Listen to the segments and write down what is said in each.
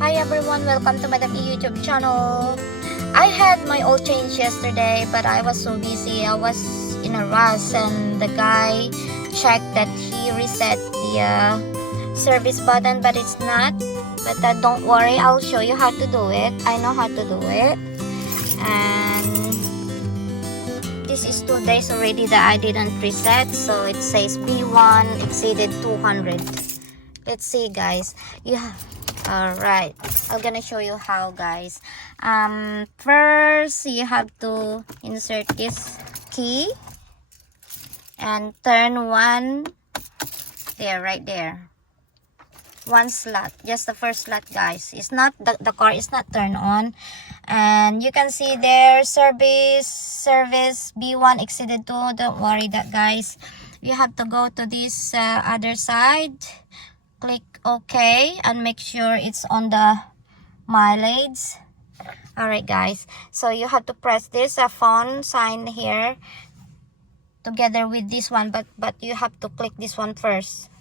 Hi everyone, welcome to my YouTube channel. I had my oil change yesterday, but I was so busy. I was in a rush, and the guy checked that he reset the service button, but it's not. But don't worry, I'll show you how to do it. I know how to do it. And this is 2 days already that I didn't reset, so it says B1 exceeded 200. Let's see, guys. Yeah. Alright, I'm gonna show you how, guys. First you have to insert this key and turn one there, right there, one slot, just the first slot, guys. It's not the car is not turned on, and you can see there service B1 exceeded 2. Don't worry that, guys. You have to go to this other side, click OK, and make sure it's on the mileage. Alright, guys, so you have to press this phone sign here together with this one, but you have to click this one first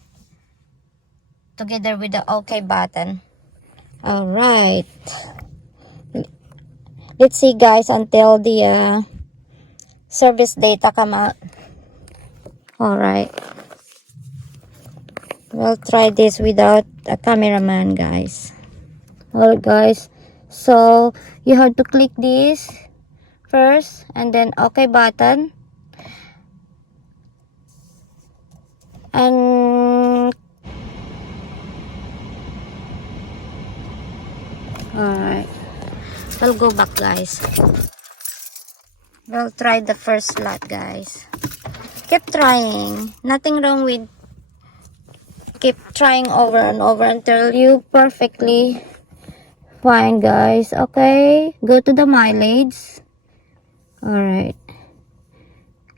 together with the OK button. Alright, let's see, guys, until the service data come out. Alright, we'll try this without a cameraman, guys. Alright, guys, so you have to click this first and then OK button, and alright, we'll go back, guys. We'll try the first slot, guys. Keep trying, nothing wrong with keep trying over and over until you perfectly fine, guys. Okay, go to the mileage. Alright,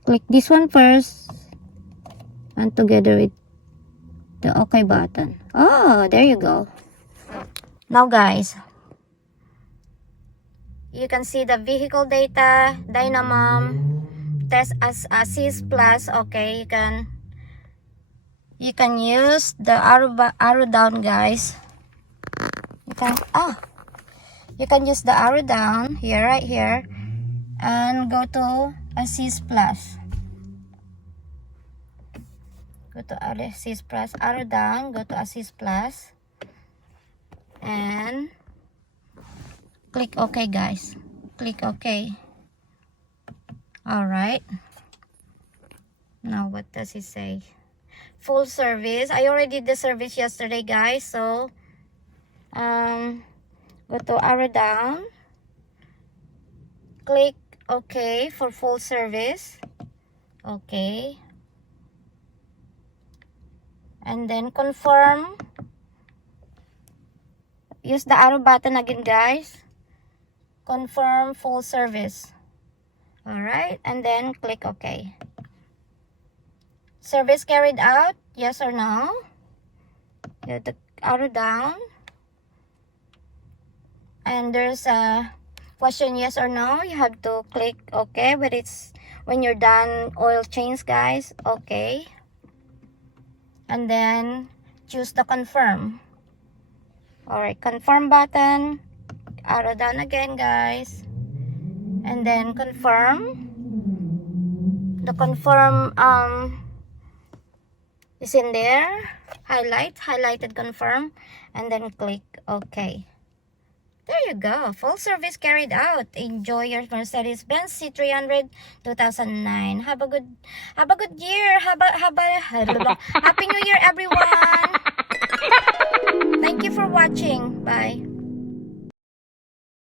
click this one first and together with the OK button. Oh, there you go. Now, guys, you can see the vehicle data, Dynamom, test as assist plus. Okay, you can use the arrow down, guys. You can use the arrow down here, right here, and go to assist plus. Go to assist plus, arrow down, go to assist plus, and click OK, guys. Click OK. Alright, now what does it say? Full service. I already did the service yesterday, guys, so go to arrow down, click OK for full service. Okay, and then confirm. Use the arrow button again, guys. Confirm full service. Alright, and then click OK. Service carried out, yes or no? Get the arrow down, and there's a question, yes or no. You have to click OK, but it's when you're done oil change, guys. Okay, and then choose the confirm. Alright, confirm button, arrow down again, guys, and then confirm. The confirm is in there, highlighted confirm, and then click OK. There you go, full service carried out. Enjoy your Mercedes Benz C300 2009. Have a good year. Happy New Year, everyone.